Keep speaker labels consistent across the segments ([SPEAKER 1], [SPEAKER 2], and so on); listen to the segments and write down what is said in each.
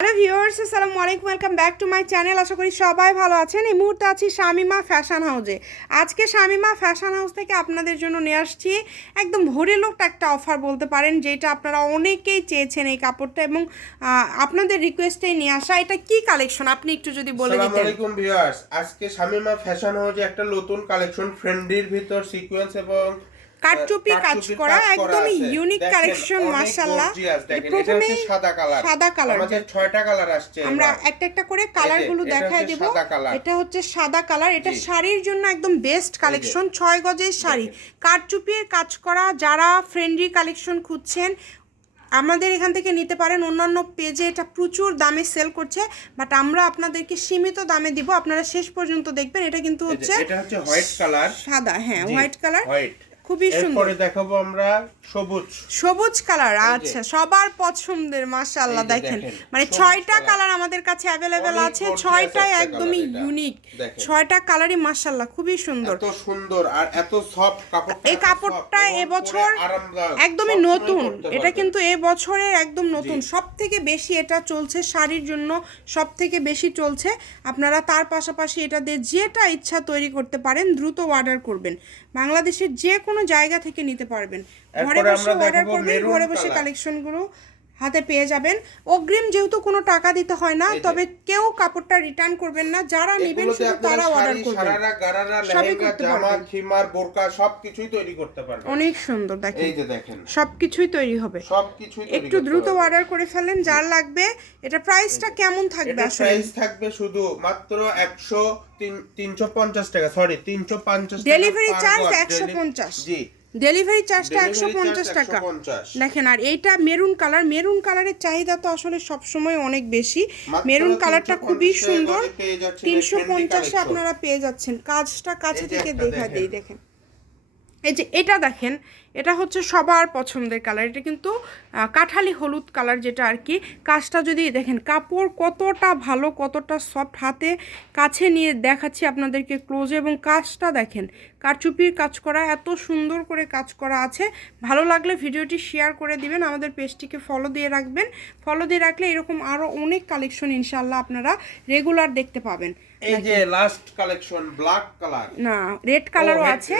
[SPEAKER 1] Hello viewers আসসালামু আলাইকুম welcome back to my channel. আশা করি সবাই ভালো আছেন। এই মুহূর্তে আছি শামিমা ফ্যাশন হাউসে। আজকে শামিমা ফ্যাশন হাউস থেকে আপনাদের জন্য নিয়ে আসছি একদম ভরে লোকটা একটা অফার বলতে পারেন যেটা আপনারা অনেকেই চেয়েছেন এই কাপড়টা এবং আপনাদের রিকোয়েস্টেই নিয়ে আসা। এটা কি কালেকশন আপনি একটু যদি বলে দিতেন।
[SPEAKER 2] আসসালামু আলাইকুম ভিউয়ার্স আজকে শামিমা ফ্যাশন হাউসে একটা নতুন কালেকশন ফ্রেন্ডির ভিতর সিকোয়েন্স এবং
[SPEAKER 1] কাটচুপি কাজ করা একদমই ইউনিক কালেকশন মাশাআল্লাহ
[SPEAKER 2] হচ্ছে সাদা কালার
[SPEAKER 1] সাদা কালার
[SPEAKER 2] আমাদের ছয়টা কালার আসছে
[SPEAKER 1] আমরা একটা একটা করে কালারগুলো
[SPEAKER 2] এটা
[SPEAKER 1] দেখায় দেব। এটা হচ্ছে সাদা কালার এটা শাড়ির জন্য একদম বেস্ট কালেকশন ছয় গজের শাড়ি। কারচুপির কাজ করা যারা ফ্রেন্ডলি কালেকশন খুঁজছেন আমাদের এখান থেকে নিতে পারেন। অন্যান্য পেজে এটা প্রচুর দামে সেল করছে বাট আমরা আপনাদেরকে সীমিত দামে দিব। আপনারা শেষ পর্যন্ত দেখবেন। এটা কিন্তু হচ্ছে
[SPEAKER 2] এটা হচ্ছে হোয়াইট কালার
[SPEAKER 1] সাদা হ্যাঁ হোয়াইট কালার
[SPEAKER 2] হোয়াইট
[SPEAKER 1] খুবই সুন্দর।
[SPEAKER 2] দেখাবো আমরা সবুজ।
[SPEAKER 1] সবুজ কালার আচ্ছা সবার পছন্দের মাশাআল্লাহ দেখেন। মানে ছয়টা
[SPEAKER 2] কালার।
[SPEAKER 1] আমাদের কাছে অ্যাভেলেবেল আছে ছয়টাই একদমই ইউনিক ছয়টা কালারই মাশাআল্লাহ খুবই সুন্দর।
[SPEAKER 2] এত সুন্দর আর এত সফট কাপড়টা
[SPEAKER 1] এই কাপড়টা এবছর একদমই নতুন। এটা কিন্তু এ বছরের একদম নতুন। সব থেকে বেশি এটা চলছে শাড়ির জন্য সব থেকে বেশি চলছে। আপনারা তার পাশাপাশি এটা দিয়ে যেটা ইচ্ছা তৈরি করতে পারেন দ্রুত অর্ডার করবেন। বাংলাদেশের যে কোনো জায়গা থেকে নিতে পারবেন। ঘরে বসে অর্ডার করবেন ঘরে বসে
[SPEAKER 2] কালেকশন
[SPEAKER 1] কালেকশনগুলো হাতে পেয়ে যাবেন। অগ্রিম যেহেতু কোনো টাকা দিতে হয় না তবে কেউ কাপড়টা রিটার্ন করবেন না যারা নেবেন শুধু তারা অর্ডার করবেন।
[SPEAKER 2] সারারা, গারারা,
[SPEAKER 1] সবই
[SPEAKER 2] লেহেঙ্গা,
[SPEAKER 1] করতে
[SPEAKER 2] জামা,
[SPEAKER 1] পারবেন।
[SPEAKER 2] খিমার, বোরকা সবকিছুই তৈরি করতে পারবেন।
[SPEAKER 1] অনেক সুন্দর দেখেন।
[SPEAKER 2] এই যে দেখেন।
[SPEAKER 1] সবকিছুই তৈরি হবে।
[SPEAKER 2] সবকিছুই তৈরি
[SPEAKER 1] একটু দ্রুত অর্ডার করে ফেলেন যার লাগবে। এটা প্রাইসটা কেমন থাকবে আসলে?
[SPEAKER 2] প্রাইস থাকবে শুধু মাত্র একশো তিনশো পঞ্চাশ টাকা সরি তিনশো পঞ্চাশ
[SPEAKER 1] ডেলিভারি চার্জ একশো পঞ্চাশ।
[SPEAKER 2] জি।
[SPEAKER 1] ডেলিভারি চার্জটা একশো পঞ্চাশ টাকা। দেখেন আর এইটা মেরুন কালার মেরুন কালারের চাহিদা তো আসলে সবসময় অনেক বেশি। মেরুন কালারটা খুবই সুন্দর। তিনশো পঞ্চাশে আপনারা পেয়ে যাচ্ছেন। কাজটা কাছে থেকে দেখা দিই দেখেন। এই যে এটা দেখেন এটা হচ্ছে সবার পছন্দের কালার এটা কিন্তু কাঠালি হলুদ কালার যেটা আর কি। কাজটা যদি দেখেন কাপড় কতটা ভালো কতটা সফট হাতে কাছে নিয়ে দেখাচ্ছি আপনাদেরকে ক্লোজে এবং কাজটা দেখেন কারচুপির কাজ করা এত সুন্দর করে কাজ করা আছে। ভালো লাগলে ভিডিওটি শেয়ার করে দিবেন আমাদের পেজটিকে ফলো দিয়ে রাখবেন। ফলো দিয়ে রাখলে এরকম আরও অনেক কালেকশন ইনশাল্লাহ আপনারা রেগুলার দেখতে পাবেন।
[SPEAKER 2] এই যে লাস্ট কালেকশন ব্ল্যাক কালার
[SPEAKER 1] না রেড কালারও আছে।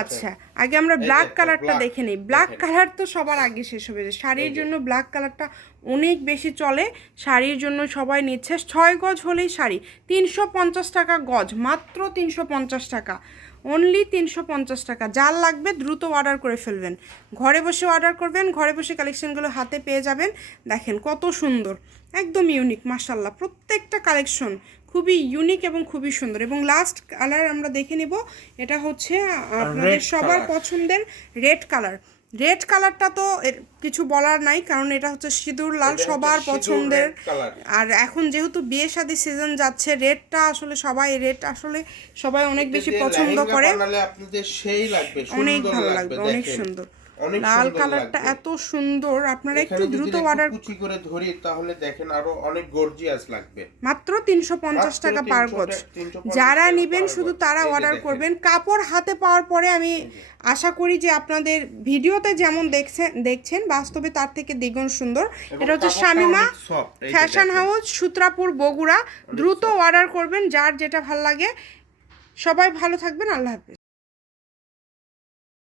[SPEAKER 1] আচ্ছা আগে আমরা ব্ল্যাক কালারটা দেখে নিই। ব্ল্যাক কালার তো সবার আগে শেষ হবে। শাড়ির জন্য ব্ল্যাক কালারটা অনেক বেশি চলে। শাড়ির জন্য সবাই নিচ্ছে। ছয় গজ হলেই শাড়ি। তিনশো পঞ্চাশ টাকা গজ। মাত্র তিনশো পঞ্চাশ টাকা। অনলি তিনশো পঞ্চাশ টাকা। যার লাগবে দ্রুত অর্ডার করে ফেলবেন। ঘরে বসে অর্ডার করবেন ঘরে বসে কালেকশনগুলো হাতে পেয়ে যাবেন। দেখেন কত সুন্দর একদম ইউনিক মাসাল্লাহ প্রত্যেকটা কালেকশন খুবই ইউনিক এবং খুবই সুন্দর। এবং লাস্ট কালার আমরা দেখে নেব এটা হচ্ছে আপনাদের সবার পছন্দের রেড কালার রেড কালারটা তো এর কিছু বলার নাই কারণ এটা হচ্ছে সিঁদুর লাল সবার পছন্দের। আর এখন যেহেতু বিয়ে শাদী সিজন যাচ্ছে রেডটা আসলে সবাই রেড আসলে সবাই অনেক বেশি পছন্দ করে। অনেক ভালো লাগবে অনেক সুন্দর। লাল কালারটা এত সুন্দর আপনারা একটু দ্রুত অর্ডার
[SPEAKER 2] কুচি করে ধরি তাহলে দেখেন আরও অনেক গর্জিয়াস লাগবে।
[SPEAKER 1] মাত্র তিনশো পঞ্চাশ
[SPEAKER 2] মাত্র
[SPEAKER 1] টাকা পার
[SPEAKER 2] 300
[SPEAKER 1] গজ যারা নেবেন শুধু তারা অর্ডার করবেন। কাপড় হাতে পাওয়ার পরে আমি আশা করি যে আপনাদের ভিডিওতে যেমন দেখছেন দেখছেন বাস্তবে তার থেকে দ্বিগুণ সুন্দর। এটা হচ্ছে শামিমা ফ্যাশন। হাউস সূত্রাপুর বগুড়া। দ্রুত অর্ডার করবেন যার যেটা ভালো লাগে। সবাই ভালো থাকবেন আল্লাহ হাফেজ।